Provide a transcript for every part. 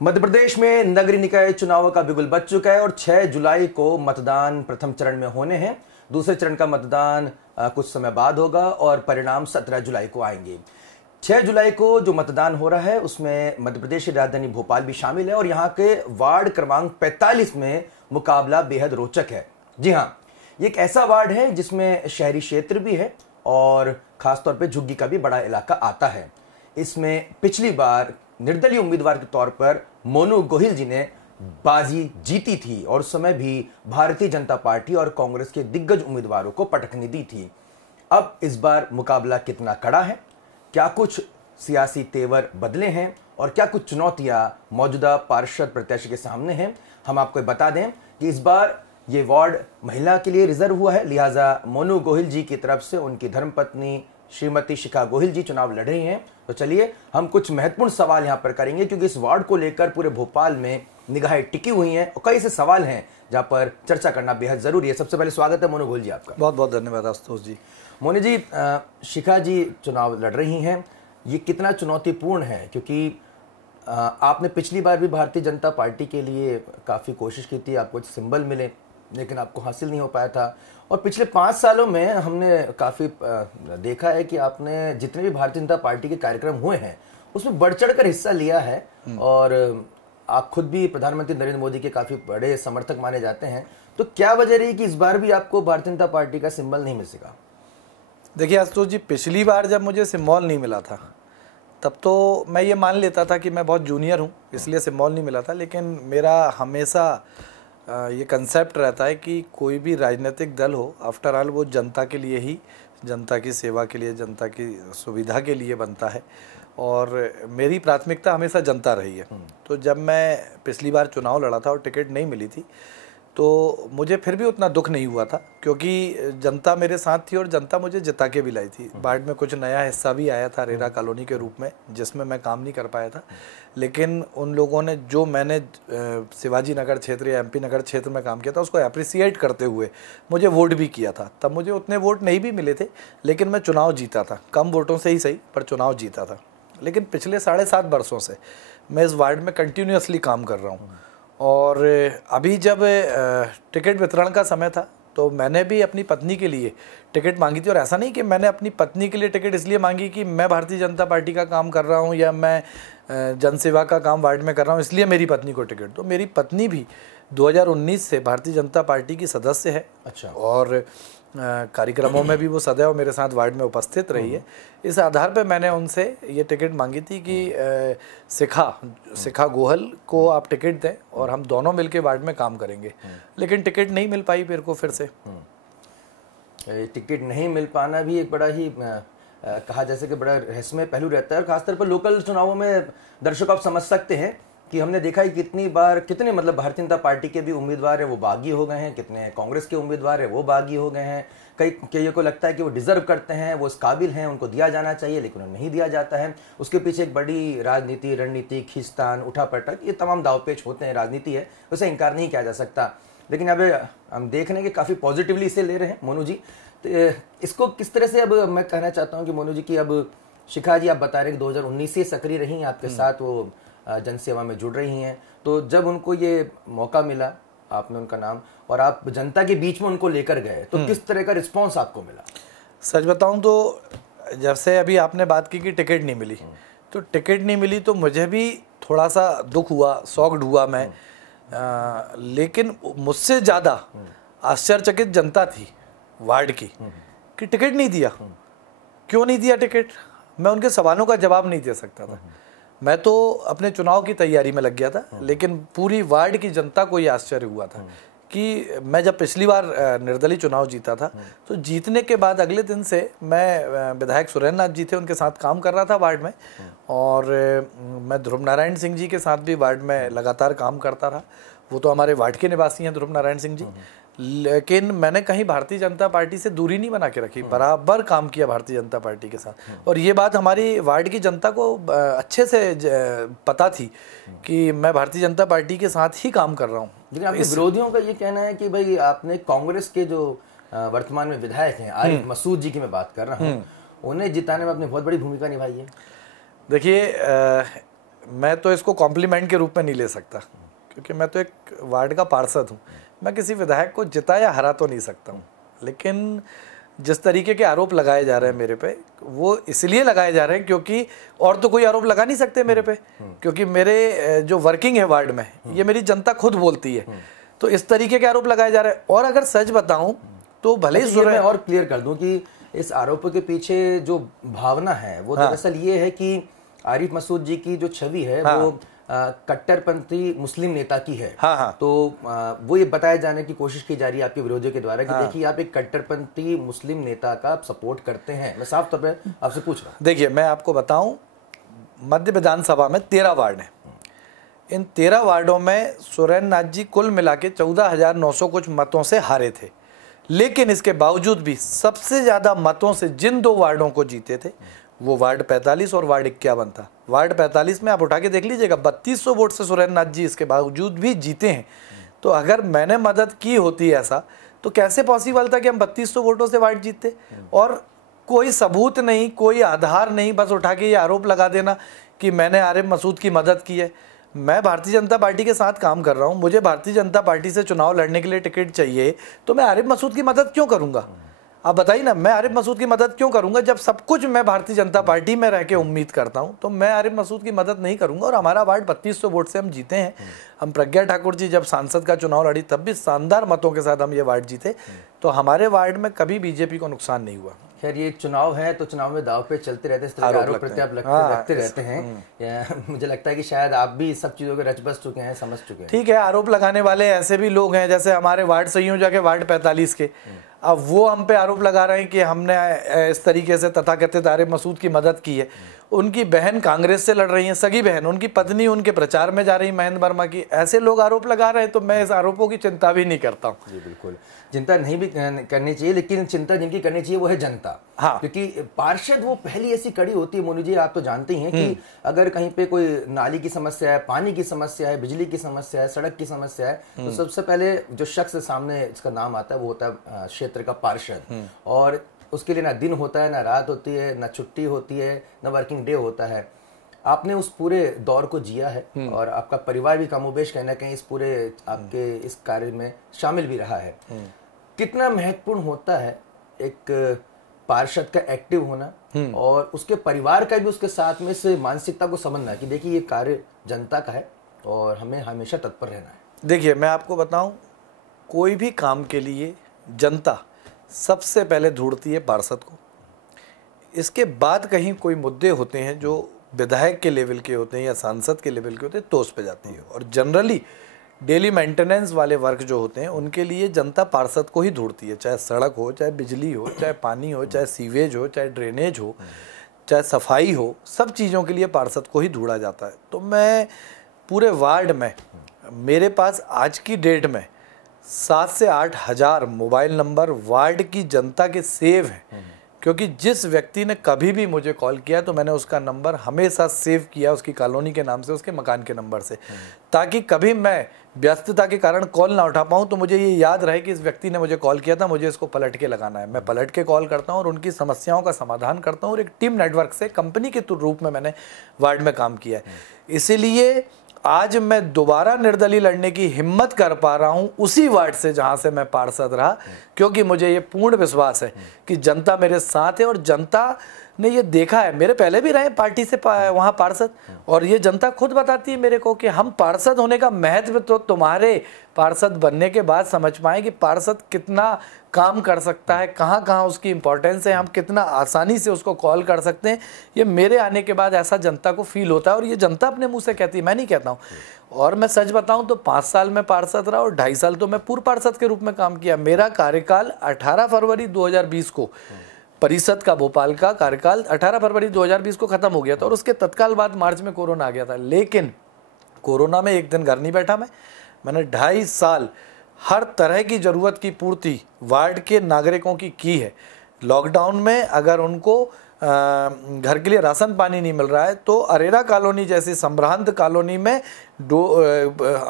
मध्य प्रदेश में नगरीय निकाय चुनाव का बिगुल बज चुका है और 6 जुलाई को मतदान प्रथम चरण में होने हैं। दूसरे चरण का मतदान कुछ समय बाद होगा और परिणाम 17 जुलाई को आएंगे। 6 जुलाई को जो मतदान हो रहा है उसमें मध्य प्रदेश की राजधानी भोपाल भी शामिल है और यहाँ के वार्ड क्रमांक 45 में मुकाबला बेहद रोचक है। जी हाँ, ये एक ऐसा वार्ड है जिसमें शहरी क्षेत्र भी है और खासतौर पे झुग्गी का भी बड़ा इलाका आता है। इसमें पिछली बार निर्दलीय उम्मीदवार के तौर पर मोनू गोहिल जी ने बाजी जीती थी और उस समय भी भारतीय जनता पार्टी और कांग्रेस के दिग्गज उम्मीदवारों को पटखनी दी थी। अब इस बार मुकाबला कितना कड़ा है, क्या कुछ सियासी तेवर बदले हैं और क्या कुछ चुनौतियां मौजूदा पार्षद प्रत्याशी के सामने हैं, हम आपको बता दें कि इस बार ये वार्ड महिला के लिए रिजर्व हुआ है, लिहाजा मोनू गोहिल जी की तरफ से उनकी धर्मपत्नी श्रीमती शिखा गोहिल जी चुनाव लड़ रही हैं। तो चलिए हम कुछ महत्वपूर्ण सवाल यहां पर करेंगे क्योंकि इस वार्ड को लेकर पूरे भोपाल में निगाहें टिकी हुई हैं और कई ऐसे सवाल हैं जहां पर चर्चा करना बेहद जरूरी है। सबसे पहले स्वागत है मोनू गोहिल जी आपका। बहुत बहुत धन्यवाद आशुतोष जी। मोनू जी, शिखा जी चुनाव लड़ रही हैं, ये कितना चुनौतीपूर्ण है? क्योंकि आपने पिछली बार भी भारतीय जनता पार्टी के लिए काफी कोशिश की थी, आपको सिंबल मिले लेकिन आपको हासिल नहीं हो पाया था और पिछले 5 सालों में हमने काफी देखा है कि आपने जितने भी भारतीय जनता पार्टी के कार्यक्रम हुए हैं उसमें बढ़ चढ़ कर हिस्सा लिया है और आप खुद भी प्रधानमंत्री नरेंद्र मोदी के काफी बड़े समर्थक माने जाते हैं। तो क्या वजह रही कि इस बार भी आपको भारतीय जनता पार्टी का सिंबल नहीं मिल सका? देखिए आशुतोष जी, पिछली बार जब मुझे सिंबल नहीं मिला था तब तो मैं ये मान लेता था कि मैं बहुत जूनियर हूँ इसलिए सिंबल नहीं मिला था, लेकिन मेरा हमेशा ये कंसेप्ट रहता है कि कोई भी राजनीतिक दल हो, आफ्टर ऑल वो जनता के लिए ही, जनता की सेवा के लिए, जनता की सुविधा के लिए बनता है और मेरी प्राथमिकता हमेशा जनता रही है। तो जब मैं पिछली बार चुनाव लड़ा था और टिकट नहीं मिली थी तो मुझे फिर भी उतना दुख नहीं हुआ था क्योंकि जनता मेरे साथ थी और जनता मुझे जिता के भी लाई थी। वार्ड में कुछ नया हिस्सा भी आया था रेरा कॉलोनी के रूप में जिसमें मैं काम नहीं कर पाया था, लेकिन उन लोगों ने जो मैंने शिवाजी नगर क्षेत्र या एमपी नगर क्षेत्र में काम किया था उसको अप्रिसिएट करते हुए मुझे वोट भी किया था। तब मुझे उतने वोट नहीं भी मिले थे लेकिन मैं चुनाव जीता था, कम वोटों से ही सही पर चुनाव जीता था। लेकिन पिछले 7.5 वर्षों से मैं इस वार्ड में कंटिन्यूसली काम कर रहा हूँ और अभी जब टिकट वितरण का समय था तो मैंने भी अपनी पत्नी के लिए टिकट मांगी थी और ऐसा नहीं कि मैंने अपनी पत्नी के लिए टिकट इसलिए मांगी कि मैं भारतीय जनता पार्टी का काम कर रहा हूं या मैं जनसेवा का काम वार्ड में कर रहा हूं इसलिए मेरी पत्नी को टिकट। तो मेरी पत्नी भी 2019 से भारतीय जनता पार्टी की सदस्य है। अच्छा। और कार्यक्रमों में भी वो सदैव मेरे साथ वार्ड में उपस्थित रही है। इस आधार पर मैंने उनसे ये टिकट मांगी थी कि शिखा गोहिल को आप टिकट दें और हम दोनों मिलकर वार्ड में काम करेंगे, लेकिन टिकट नहीं मिल पाई मेरे को। फिर से टिकट नहीं मिल पाना भी एक बड़ा ही कहा जैसे कि बड़ा रहस्यमय पहलू रहता है। खासतौर पर लोकल चुनावों में दर्शक आप समझ सकते हैं कि हमने देखा है कितनी बार कितने मतलब भारतीय जनता पार्टी के भी उम्मीदवार है वो बागी हो गए हैं, कितने कांग्रेस के उम्मीदवार है वो बागी हो गए हैं। कई को लगता है कि वो डिजर्व करते हैं, वो इस काबिल हैं, उनको दिया जाना चाहिए लेकिन उन्हें नहीं दिया जाता है। उसके पीछे एक बड़ी राजनीति, रणनीति, खींचतान, उठापटक, ये तमाम दावपेच होते हैं, राजनीति है, उसे इनकार नहीं किया जा सकता। लेकिन अब हम देख रहे हैं कि काफ़ी पॉजिटिवली इसे ले रहे हैं मोनू जी। तो इसको किस तरह से अब मैं कहना चाहता हूँ कि मोनू जी की अब शिखा जी आप बता रहे हैं कि 2019 से सक्रिय रही हैं आपके साथ, वो जनसेवा में जुड़ रही हैं। तो जब उनको ये मौका मिला, आपने उनका नाम और आप जनता के बीच में उनको लेकर गए तो किस तरह का रिस्पांस आपको मिला? सच बताऊं तो जब से अभी आपने बात की कि टिकट नहीं मिली तो टिकट नहीं मिली तो मुझे भी थोड़ा सा दुख हुआ, शॉक्ड हुआ मैं। लेकिन मुझसे ज़्यादा आश्चर्यचकित जनता थी वार्ड की कि टिकट नहीं दिया। क्यों नहीं दिया टिकट? मैं उनके सवालों का जवाब नहीं दे सकता था। मैं तो अपने चुनाव की तैयारी में लग गया था, लेकिन पूरी वार्ड की जनता को ये आश्चर्य हुआ था कि मैं जब पिछली बार निर्दलीय चुनाव जीता था तो जीतने के बाद अगले दिन से मैं विधायक सुरेंद्र नाथ जी थे उनके साथ काम कर रहा था वार्ड में और मैं ध्रुव नारायण सिंह जी के साथ भी वार्ड में लगातार काम करता रहा। वो तो हमारे वार्ड के निवासी हैं ध्रुव नारायण सिंह जी, लेकिन मैंने कहीं भारतीय जनता पार्टी से दूरी नहीं बना के रखी, बराबर काम किया भारतीय जनता पार्टी के साथ। और ये बात हमारी वार्ड की जनता को अच्छे से पता थी कि मैं भारतीय जनता पार्टी के साथ ही काम कर रहा हूँ। लेकिन आपके विरोधियों का ये कहना है कि भाई आपने कांग्रेस के जो वर्तमान में विधायक हैं आरिफ मसूद जी की मैं बात कर रहा हूँ, उन्हें जिताने में आपने बहुत बड़ी भूमिका निभाई है। देखिए मैं तो इसको कॉम्प्लीमेंट के रूप में नहीं ले सकता, क्योंकि मैं तो एक वार्ड का पार्षद हूँ। मैं किसी विधायक को जिता या हरा तो नहीं सकता हूँ, लेकिन जिस तरीके के आरोप लगाए जा रहे हैं मेरे पे, वो इसलिए लगाए जा रहे हैं क्योंकि और तो कोई आरोप लगा नहीं सकते मेरे पे, क्योंकि मेरे जो वर्किंग है वार्ड में, ये मेरी जनता खुद बोलती है। तो इस तरीके के आरोप लगाए जा रहे हैं। और अगर सच बताऊं तो भले ही मैं और क्लियर कर दूं कि इस आरोपों के पीछे जो भावना है वो दरअसल ये है कि आरिफ मसूद जी की जो छवि है वो कट्टरपंथी मुस्लिम नेता की है। तो वो ये बताया जाने की कोशिश की जा रही है आपके विरोधियों के द्वारा कि देखिए आप एक कट्टरपंथी मुस्लिम नेता का सपोर्ट करते हैं। मैं साफ तौर पर आपसे पूछ रहा हूँ। देखिए, मैं आपको बताऊं, मध्य विधानसभा में 13 वार्ड हैं। इन 13 वार्डों में सुरेंद्र नाथ जी कुल मिला के 14,900 कुछ मतों से हारे थे, लेकिन इसके बावजूद भी सबसे ज्यादा मतों से जिन 2 वार्डों को जीते थे वो वार्ड 45 और वार्ड 51 था। वार्ड 45 में आप उठा के देख लीजिएगा, 3200 वोट से सुरेंद्र नाथ जी इसके बावजूद भी जीते हैं। तो अगर मैंने मदद की होती ऐसा, तो कैसे पॉसिबल था कि हम 3200 वोटों से वार्ड जीतते? और कोई सबूत नहीं, कोई आधार नहीं, बस उठा के ये आरोप लगा देना कि मैंने आरिफ मसूद की मदद की है। मैं भारतीय जनता पार्टी के साथ काम कर रहा हूँ, मुझे भारतीय जनता पार्टी से चुनाव लड़ने के लिए टिकट चाहिए, तो मैं आरिफ मसूद की मदद क्यों करूँगा? आप बताइए ना, मैं आरिफ मसूद की मदद क्यों करूंगा? जब सब कुछ मैं भारतीय जनता पार्टी में रह के उम्मीद करता हूं, तो मैं आरिफ मसूद की मदद नहीं करूंगा। और हमारा वार्ड 3200 वोट से हम जीते हैं। हम प्रज्ञा ठाकुर जी जब सांसद का चुनाव लड़ी तब भी शानदार मतों के साथ हम ये वार्ड जीते। तो हमारे वार्ड में कभी बीजेपी को नुकसान नहीं हुआ। खैर, ये चुनाव है तो चुनाव में दाव पे चलते रहते, इस तरह के आरोप प्रत्यारोप लगते रहते हैं। मुझे लगता है कि शायद आप भी इस सब चीजों के रच बस चुके हैं, समझ चुके हैं। ठीक है, आरोप लगाने वाले ऐसे भी लोग हैं, जैसे हमारे वार्ड संयोजक है वार्ड 45 के, अब वो हम पे आरोप लगा रहे हैं कि हमने इस तरीके से तथाकथित आरिफ मसूद की मदद की है। उनकी बहन कांग्रेस से लड़ रही है, सगी बहन, उनकी पत्नी उनके प्रचार में जा रही महेंद्र वर्मा की, ऐसे लोग आरोप लगा रहे हैं। तो मैं इस आरोपों की चिंता भी नहीं करता हूँ। जी बिल्कुल, चिंता नहीं भी करनी चाहिए, लेकिन चिंता जिनकी करनी चाहिए वो है जनता। हाँ, क्योंकि पार्षद वो पहली ऐसी कड़ी होती है, मोनू जी आप तो जानते ही हैं कि अगर कहीं पे कोई नाली की समस्या है, पानी की समस्या है, बिजली की समस्या है, सड़क की समस्या है, तो सबसे पहले जो शख्स सामने इसका नाम आता है वो होता है क्षेत्र का पार्षद। और उसके लिए ना दिन होता है, ना रात होती है, ना छुट्टी होती है, ना वर्किंग डे होता है। आपने उस पूरे दौर को जिया है और आपका परिवार भी कमोबेश कहीं ना कहीं इस पूरे आपके इस कार्य में शामिल भी रहा है। कितना महत्वपूर्ण होता है एक पार्षद का एक्टिव होना और उसके परिवार का भी उसके साथ में इस मानसिकता को समझना कि देखिए ये कार्य जनता का है और हमें हमेशा तत्पर रहना है। देखिए, मैं आपको बताऊं, कोई भी काम के लिए जनता सबसे पहले ढूंढती है पार्षद को। इसके बाद कहीं कोई मुद्दे होते हैं जो विधायक के लेवल के होते हैं या सांसद के लेवल के होते हैं, तो उस पे जाती है। और जनरली डेली मेंटेनेंस वाले वर्क जो होते हैं उनके लिए जनता पार्षद को ही ढूंढती है, चाहे सड़क हो, चाहे बिजली हो, चाहे पानी हो, चाहे सीवेज हो, चाहे ड्रेनेज हो, चाहे सफाई हो, सब चीज़ों के लिए पार्षद को ही ढूंढा जाता है। तो मैं पूरे वार्ड में, मेरे पास आज की डेट में 7 से 8 हज़ार मोबाइल नंबर वार्ड की जनता के सेव हैं, क्योंकि जिस व्यक्ति ने कभी भी मुझे कॉल किया तो मैंने उसका नंबर हमेशा सेव किया, उसकी कॉलोनी के नाम से, उसके मकान के नंबर से, ताकि कभी मैं व्यस्तता के कारण कॉल ना उठा पाऊँ तो मुझे ये याद रहे कि इस व्यक्ति ने मुझे कॉल किया था, मुझे इसको पलट के लगाना है। मैं पलट के कॉल करता हूँ और उनकी समस्याओं का समाधान करता हूँ। और एक टीम नेटवर्क से कंपनी के रूप में मैंने वार्ड में काम किया है। इसीलिए आज मैं दोबारा निर्दलीय लड़ने की हिम्मत कर पा रहा हूं उसी वार्ड से जहां से मैं पार्षद रहा, क्योंकि मुझे ये पूर्ण विश्वास है कि जनता मेरे साथ है। और जनता ने ये देखा है, मेरे पहले भी रहे पार्टी से वहां पार्षद, और ये जनता खुद बताती है मेरे को कि हम पार्षद होने का महत्व तो तुम्हारे पार्षद बनने के बाद समझ पाए कि पार्षद कितना काम कर सकता है, कहाँ कहाँ उसकी इंपॉर्टेंस है, हम कितना आसानी से उसको कॉल कर सकते हैं। ये मेरे आने के बाद ऐसा जनता को फील होता है और ये जनता अपने मुंह से कहती है, मैं नहीं कहता हूँ। और मैं सच बताऊं तो 5 साल में पार्षद रहा और 2.5 साल तो मैं पूर्व पार्षद के रूप में काम किया। मेरा कार्यकाल 18 फरवरी 2020 को, परिषद का भोपाल का कार्यकाल 18 फरवरी 2020 को खत्म हो गया था और उसके तत्काल बाद मार्च में कोरोना आ गया था। लेकिन कोरोना में एक दिन घर नहीं बैठा मैंने 2.5 साल हर तरह की ज़रूरत की पूर्ति वार्ड के नागरिकों की है। लॉकडाउन में अगर उनको घर के लिए राशन पानी नहीं मिल रहा है, तो अरेरा कॉलोनी जैसी संभ्रांत कॉलोनी में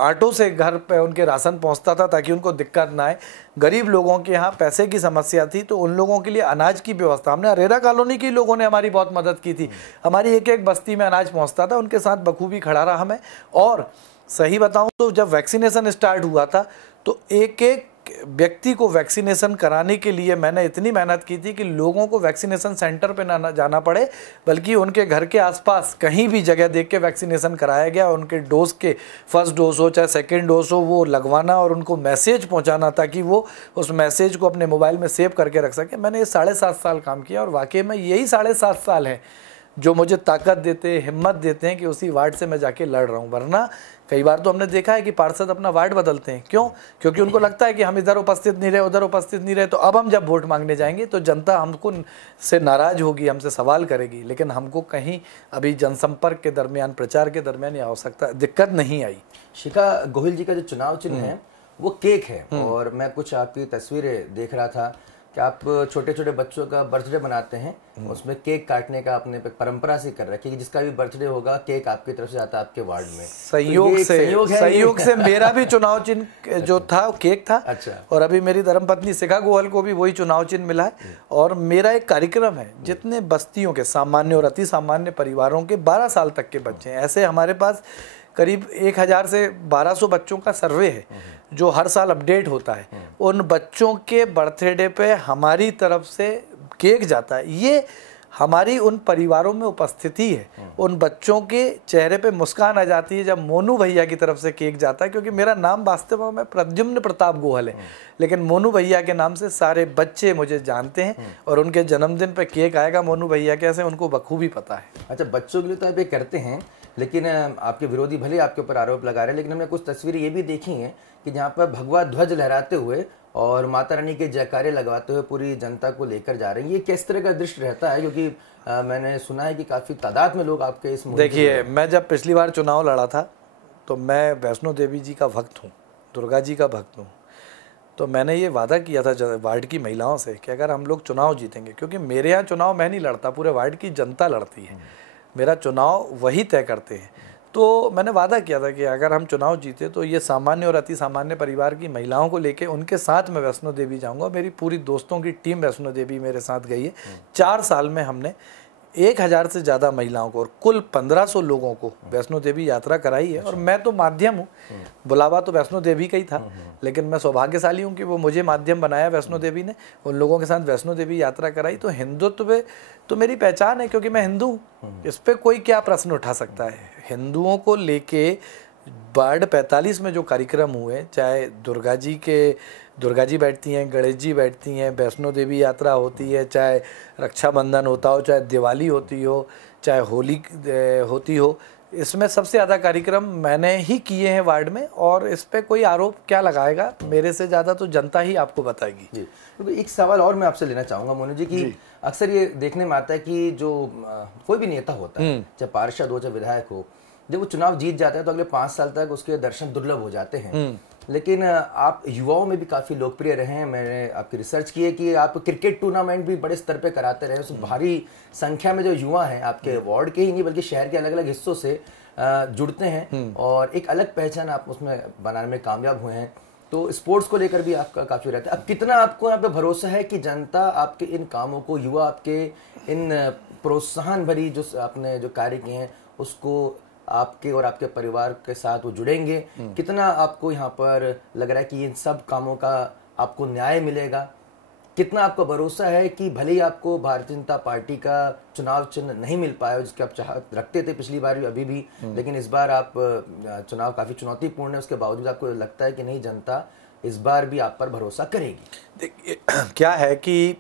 ऑटो से घर पे उनके राशन पहुंचता था ताकि उनको दिक्कत ना आए। गरीब लोगों के यहाँ पैसे की समस्या थी तो उन लोगों के लिए अनाज की व्यवस्था, हमने अरेरा कॉलोनी के लोगों ने हमारी बहुत मदद की थी। हमारी एक एक बस्ती में अनाज पहुँचता था, उनके साथ बखूबी खड़ा रहा मैं। और सही बताऊँ तो जब वैक्सीनेशन स्टार्ट हुआ था तो एक एक व्यक्ति को वैक्सीनेशन कराने के लिए मैंने इतनी मेहनत की थी कि लोगों को वैक्सीनेशन सेंटर पे ना जाना पड़े, बल्कि उनके घर के आसपास कहीं भी जगह देख के वैक्सीनेशन कराया गया। उनके डोज के फर्स्ट डोज हो चाहे सेकेंड डोज हो वो लगवाना और उनको मैसेज पहुंचाना ताकि वो उस मैसेज को अपने मोबाइल में सेव करके रख सके। मैंने ये 7.5 साल काम किया और वाकई में यही 7.5 साल है जो मुझे ताकत देते, हिम्मत देते हैं कि उसी वार्ड से मैं जाके लड़ रहा हूँ। वरना कई बार तो हमने देखा है कि पार्षद अपना वार्ड बदलते हैं। क्यों? क्योंकि उनको लगता है कि हम इधर उपस्थित नहीं रहे, उधर उपस्थित नहीं रहे, तो अब हम जब वोट मांगने जाएंगे तो जनता हमको से नाराज होगी, हमसे सवाल करेगी। लेकिन हमको कहीं अभी जनसंपर्क के दरमियान, प्रचार के दरमियान ये आवश्यकता, दिक्कत नहीं आई। शिखा गोहिल जी का जो चुनाव चिन्ह है वो केक है, और मैं कुछ आपकी तस्वीरें देख रहा था कि आप छोटे छोटे बच्चों का बर्थडे बनाते हैं, उसमें केक काटने का आपने परंपरा से कर रखी है कि जिसका भी बर्थडे होगा केक आपकी तरफ से जाता है आपके वार्ड में। संयोग से मेरा भी चुनाव चिन्ह जो था वो केक था। अच्छा। और अभी मेरी धर्मपत्नी शिखा गोयल को भी वही चुनाव चिन्ह मिला है। और मेरा एक कार्यक्रम है, जितने बस्तियों के सामान्य और अति सामान्य परिवारों के 12 साल तक के बच्चे हैं, ऐसे हमारे पास करीब 1000 से 1200 बच्चों का सर्वे है जो हर साल अपडेट होता है। उन बच्चों के बर्थडे पे हमारी तरफ से केक जाता है। ये हमारी उन परिवारों में उपस्थिति है, उन बच्चों के चेहरे पे मुस्कान आ जाती है जब मोनू भैया की तरफ से केक जाता है। क्योंकि मेरा नाम वास्तव में प्रद्युम्न प्रताप गोहल है, लेकिन मोनू भैया के नाम से सारे बच्चे मुझे जानते हैं। और उनके जन्मदिन पे केक आएगा मोनू भैया के, ऐसे उनको बखूबी पता है। अच्छा, बच्चों के लिए तो आप ये करते हैं, लेकिन आपके विरोधी भले आपके ऊपर आरोप लगा रहे हैं, लेकिन हमने कुछ तस्वीरें ये भी देखी हैं कि जहाँ पर भगवा ध्वज लहराते हुए और माता रानी के जयकारे लगवाते हुए पूरी जनता को लेकर जा रहे हैं। ये किस तरह का दृश्य रहता है? क्योंकि मैंने सुना है कि काफी तादाद में लोग आपके इस देखिए, मैं जब पिछली बार चुनाव लड़ा था तो मैं वैष्णो देवी जी का भक्त हूँ, दुर्गा जी का भक्त हूँ। तो मैंने ये वादा किया था वार्ड की महिलाओं से कि अगर हम लोग चुनाव जीतेंगे, क्योंकि मेरे यहाँ चुनाव मैं नहीं लड़ता, पूरे वार्ड की जनता लड़ती है, मेरा चुनाव वही तय करते हैं। तो मैंने वादा किया था कि अगर हम चुनाव जीते तो ये सामान्य और अति सामान्य परिवार की महिलाओं को लेके उनके साथ मैं वैष्णो देवी जाऊंगा। मेरी पूरी दोस्तों की टीम वैष्णो देवी मेरे साथ गई है। 4 साल में हमने 1000 से ज़्यादा महिलाओं को और कुल 1500 लोगों को वैष्णो देवी यात्रा कराई है। और मैं तो माध्यम हूँ, बुलावा तो वैष्णो देवी का ही था, लेकिन मैं सौभाग्यशाली हूँ कि वो मुझे माध्यम बनाया वैष्णो देवी ने, उन लोगों के साथ वैष्णो देवी यात्रा कराई। तो हिंदुत्व तो मेरी पहचान है, क्योंकि मैं हिंदू हूँ। इस पर कोई क्या प्रश्न उठा सकता है? हिंदुओं को लेके वार्ड 45 में जो कार्यक्रम हुए, चाहे दुर्गा जी बैठती हैं, गणेश जी बैठती हैं, वैष्णो देवी यात्रा होती है, चाहे रक्षाबंधन होता हो, चाहे दिवाली होती हो, चाहे होली होती हो, इसमें सबसे ज़्यादा कार्यक्रम मैंने ही किए हैं वार्ड में। और इस पे कोई आरोप क्या लगाएगा? मेरे से ज़्यादा तो जनता ही आपको बताएगी। जी, तो एक सवाल और मैं आपसे लेना चाहूँगा मोनू जी कि अक्सर ये देखने में आता है कि जो कोई भी नेता होता है, चाहे पार्षद हो चाहे विधायक हो, जब वो चुनाव जीत जाता है तो अगले 5 साल तक उसके दर्शन दुर्लभ हो जाते हैं। लेकिन आप युवाओं में भी काफी लोकप्रिय रहे हैं। मैंने आपकी रिसर्च की है कि आप क्रिकेट टूर्नामेंट भी बड़े स्तर पे कराते रहे। उस भारी संख्या में जो युवा हैं आपके वार्ड के ही नहीं बल्कि शहर के अलग अलग हिस्सों से जुड़ते हैं और एक अलग पहचान आप उसमें बनाने में कामयाब हुए हैं। तो स्पोर्ट्स को लेकर भी आपका काफी रहता है। अब कितना आपको यहाँ पे भरोसा है कि जनता आपके इन कामों को, युवा आपके इन प्रोत्साहन भरी जो आपने जो कार्य किए हैं उसको आपके और आपके परिवार के साथ वो जुड़ेंगे? कितना आपको यहाँ पर लग रहा है कि इन सब कामों का आपको न्याय मिलेगा? कितना आपको भरोसा है कि भले ही आपको भारतीय जनता पार्टी का चुनाव चिन्ह नहीं मिल पाया जिसके आप चाहत रखते थे पिछली बार भी, अभी भी, लेकिन इस बार आप चुनाव काफी चुनौतीपूर्ण है, उसके बावजूद आपको लगता है कि नहीं, जनता इस बार भी आप पर भरोसा करेगी? देखिए, क्या है कि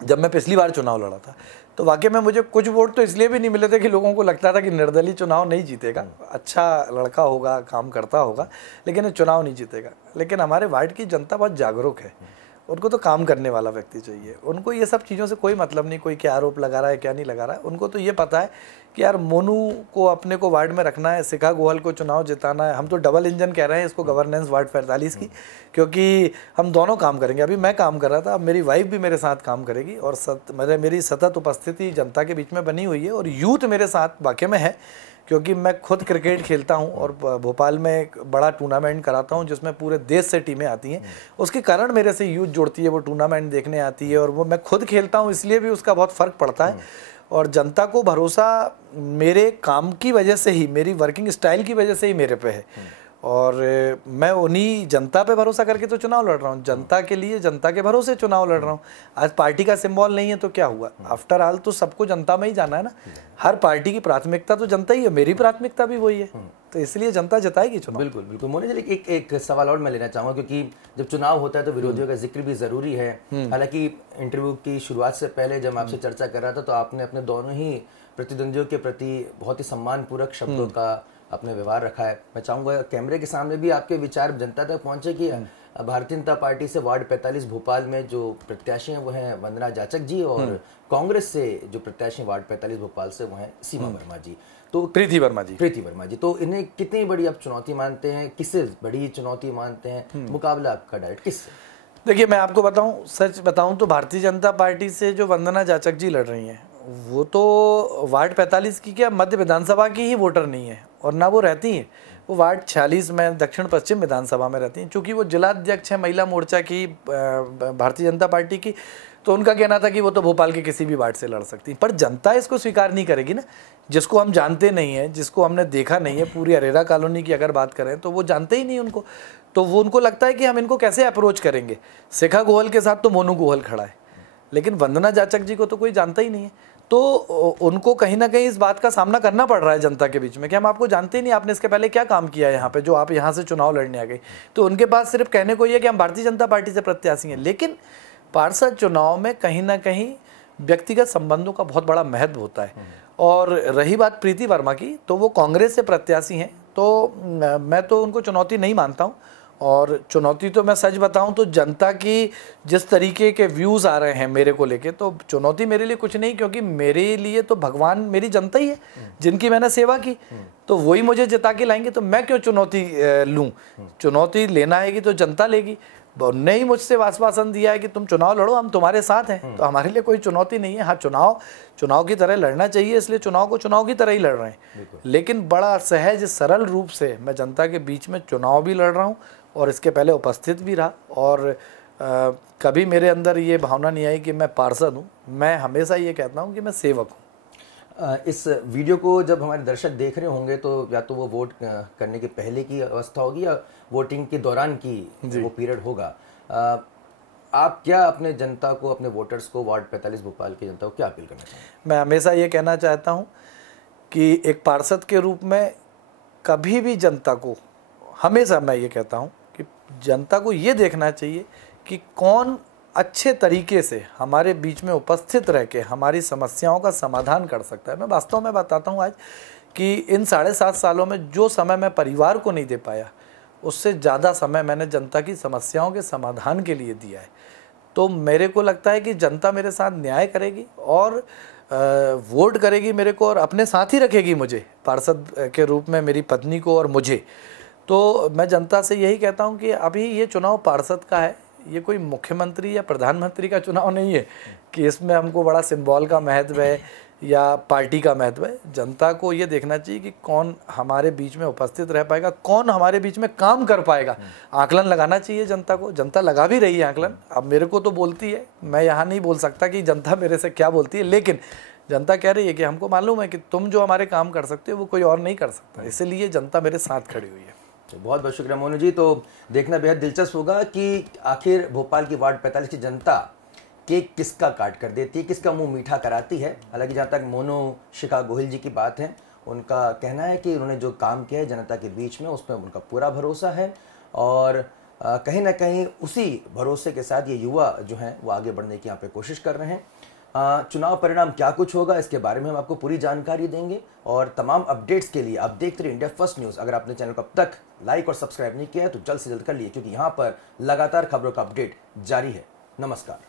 जब मैं पिछली बार चुनाव लड़ा था तो वाकई में मुझे कुछ वोट तो इसलिए भी नहीं मिले थे कि लोगों को लगता था कि निर्दलीय चुनाव नहीं जीतेगा, अच्छा लड़का होगा, काम करता होगा, लेकिन चुनाव नहीं जीतेगा। लेकिन हमारे वार्ड की जनता बहुत जागरूक है उनको तो काम करने वाला व्यक्ति चाहिए। उनको ये सब चीज़ों से कोई मतलब नहीं, कोई क्या आरोप लगा रहा है क्या नहीं लगा रहा है। उनको तो ये पता है कि यार मोनू को अपने को वार्ड में रखना है, शिखा गोयल को चुनाव जिताना है। हम तो डबल इंजन कह रहे हैं इसको, गवर्नेंस वार्ड 45 की, क्योंकि हम दोनों काम करेंगे। अभी मैं काम कर रहा था, अब मेरी वाइफ भी मेरे साथ काम करेगी और मेरी सतत उपस्थिति जनता के बीच में बनी हुई है और यूथ मेरे साथ वाकई में है, क्योंकि मैं खुद क्रिकेट खेलता हूं और भोपाल में एक बड़ा टूर्नामेंट कराता हूं जिसमें पूरे देश से टीमें आती हैं। उसके कारण मेरे से यूथ जुड़ती है, वो टूर्नामेंट देखने आती है और वो मैं खुद खेलता हूं, इसलिए भी उसका बहुत फ़र्क पड़ता है। और जनता को भरोसा मेरे काम की वजह से ही, मेरी वर्किंग स्टाइल की वजह से ही मेरे पे है और मैं उन्हीं जनता पे भरोसा करके तो चुनाव लड़ रहा हूँ, जनता के लिए, जनता के भरोसे चुनाव लड़ रहा हूँ। आज पार्टी का सिंबल नहीं है तो क्या हुआ, आफ्टर ऑल तो सबको जनता में ही जाना है ना। हर पार्टी की प्राथमिकता तो जनता ही है, मेरी प्राथमिकता भी वही है, तो इसलिए जनता जिताएगी चुनाव। बिल्कुल बिल्कुल। मोनी जी, एक सवाल और मैं लेना चाहूँगा, क्योंकि जब चुनाव होता है तो विरोधियों का जिक्र भी जरूरी है। हालांकि इंटरव्यू की शुरुआत से पहले जब आपसे चर्चा कर रहा था तो आपने अपने दोनों ही प्रतिद्वंदियों के प्रति बहुत ही सम्मानपूर्वक शब्दों का अपने व्यवहार रखा है। मैं चाहूंगा कैमरे के सामने भी आपके विचार जनता तक पहुंचे कि भारतीय जनता पार्टी से वार्ड 45 भोपाल में जो प्रत्याशी हैं वो हैं वंदना जाचक जी और कांग्रेस से जो प्रत्याशी वार्ड 45 भोपाल से वो हैं सीमा वर्मा जी, तो प्रीति वर्मा जी। तो इन्हें कितनी बड़ी आप चुनौती मानते हैं, किससे बड़ी चुनौती मानते हैं, मुकाबला आपका डायरेक्ट किससे? देखिए मैं आपको बताऊं, सच बताऊं तो भारतीय जनता पार्टी से जो वंदना जाचक जी लड़ रही हैं वो तो वार्ड 45 की क्या मध्य विधानसभा की ही वोटर नहीं है और ना वो रहती हैं, वो वार्ड 46 में दक्षिण पश्चिम विधानसभा में रहती हैं। चूँकि वो जिला अध्यक्ष है महिला मोर्चा की भारतीय जनता पार्टी की, तो उनका कहना था कि वो तो भोपाल के किसी भी वार्ड से लड़ सकती हैं। पर जनता इसको स्वीकार नहीं करेगी ना, जिसको हम जानते नहीं हैं, जिसको हमने देखा नहीं है। पूरी अरेरा कॉलोनी की अगर बात करें तो वो जानते ही नहीं उनको, तो वो उनको लगता है कि हम इनको कैसे अप्रोच करेंगे। शिखा गोयल के साथ तो मोनू गोयल खड़ा है, लेकिन वंदना जाचक जी को तो कोई जानता ही नहीं है। तो उनको कहीं ना कहीं इस बात का सामना करना पड़ रहा है जनता के बीच में कि हम आपको जानते ही नहीं, आपने इसके पहले क्या काम किया है यहाँ पे जो आप यहाँ से चुनाव लड़ने आ गए। तो उनके पास सिर्फ कहने को ये कि हम भारतीय जनता पार्टी से प्रत्याशी हैं, लेकिन पार्षद चुनाव में कहीं ना कहीं व्यक्तिगत संबंधों का बहुत बड़ा महत्व होता है। और रही बात प्रीति वर्मा की, तो वो कांग्रेस से प्रत्याशी हैं, तो मैं तो उनको चुनौती नहीं मानता हूँ। और चुनौती तो मैं सच बताऊं तो जनता की जिस तरीके के व्यूज़ आ रहे हैं मेरे को लेके, तो चुनौती मेरे लिए कुछ नहीं, क्योंकि मेरे लिए तो भगवान मेरी जनता ही है जिनकी मैंने सेवा की, तो वही मुझे जिता के लाएंगे, तो मैं क्यों चुनौती लूं। चुनौती लेना है कि तो जनता लेगी। उन्होंने ही मुझसे आश्वासन दिया है कि तुम चुनाव लड़ो, हम तुम्हारे साथ हैं, तो हमारे लिए कोई चुनौती नहीं है। हाँ, चुनाव की तरह लड़ना चाहिए, इसलिए चुनाव को चुनाव की तरह ही लड़ रहे हैं, लेकिन बड़ा सहज सरल रूप से मैं जनता के बीच में चुनाव भी लड़ रहा हूँ और इसके पहले उपस्थित भी रहा। और कभी मेरे अंदर ये भावना नहीं आई कि मैं पार्षद हूँ, मैं हमेशा ये कहता हूँ कि मैं सेवक हूँ। इस वीडियो को जब हमारे दर्शक देख रहे होंगे तो या तो वो वोट करने के पहले की अवस्था होगी या वोटिंग के दौरान की वो पीरियड होगा। आप क्या अपने जनता को, अपने वोटर्स को, वार्ड 45 भोपाल की जनता को क्या अपील करना चाहेंगे? मैं हमेशा ये कहना चाहता हूँ कि एक पार्षद के रूप में कभी भी जनता को, हमेशा मैं ये कहता हूँ कि जनता को ये देखना चाहिए कि कौन अच्छे तरीके से हमारे बीच में उपस्थित रह के हमारी समस्याओं का समाधान कर सकता है। मैं वास्तव में बताता हूँ आज कि इन 7.5 सालों में जो समय मैं परिवार को नहीं दे पाया, उससे ज़्यादा समय मैंने जनता की समस्याओं के समाधान के लिए दिया है। तो मेरे को लगता है कि जनता मेरे साथ न्याय करेगी और वोट करेगी मेरे को और अपने साथ ही रखेगी मुझे पार्षद के रूप में, मेरी पत्नी को और मुझे। तो मैं जनता से यही कहता हूँ कि अभी ये चुनाव पार्षद का है, ये कोई मुख्यमंत्री या प्रधानमंत्री का चुनाव नहीं है कि इसमें हमको बड़ा सिंबल का महत्व है या पार्टी का महत्व है। जनता को ये देखना चाहिए कि कौन हमारे बीच में उपस्थित रह पाएगा, कौन हमारे बीच में काम कर पाएगा। आकलन लगाना चाहिए जनता को, जनता लगा भी रही है आकलन। अब मेरे को तो बोलती है, मैं यहाँ नहीं बोल सकता कि जनता मेरे से क्या बोलती है, लेकिन जनता कह रही है कि हमको मालूम है कि तुम जो हमारे काम कर सकते हो वो कोई और नहीं कर सकता, इसलिए जनता मेरे साथ खड़ी हुई है। बहुत बहुत शुक्रिया मोनू जी। तो देखना बेहद दिलचस्प होगा कि आखिर भोपाल की वार्ड 45 की जनता केक किसका काट कर देती है, किसका मुंह मीठा कराती है। हालांकि जहाँ तक मोनू शिखा गोहिल जी की बात है, उनका कहना है कि उन्होंने जो काम किया है जनता के बीच में, उसमें उनका पूरा भरोसा है और कहीं ना कहीं उसी भरोसे के साथ ये युवा जो हैं वो आगे बढ़ने की यहाँ पे कोशिश कर रहे हैं। चुनाव परिणाम क्या कुछ होगा इसके बारे में हम आपको पूरी जानकारी देंगे और तमाम अपडेट्स के लिए आप देखते रहिए इंडिया फर्स्ट न्यूज़। अगर आपने चैनल को अब तक लाइक और सब्सक्राइब नहीं किया है तो जल्द से जल्द कर लिए, क्योंकि यहाँ पर लगातार खबरों का अपडेट जारी है। नमस्कार।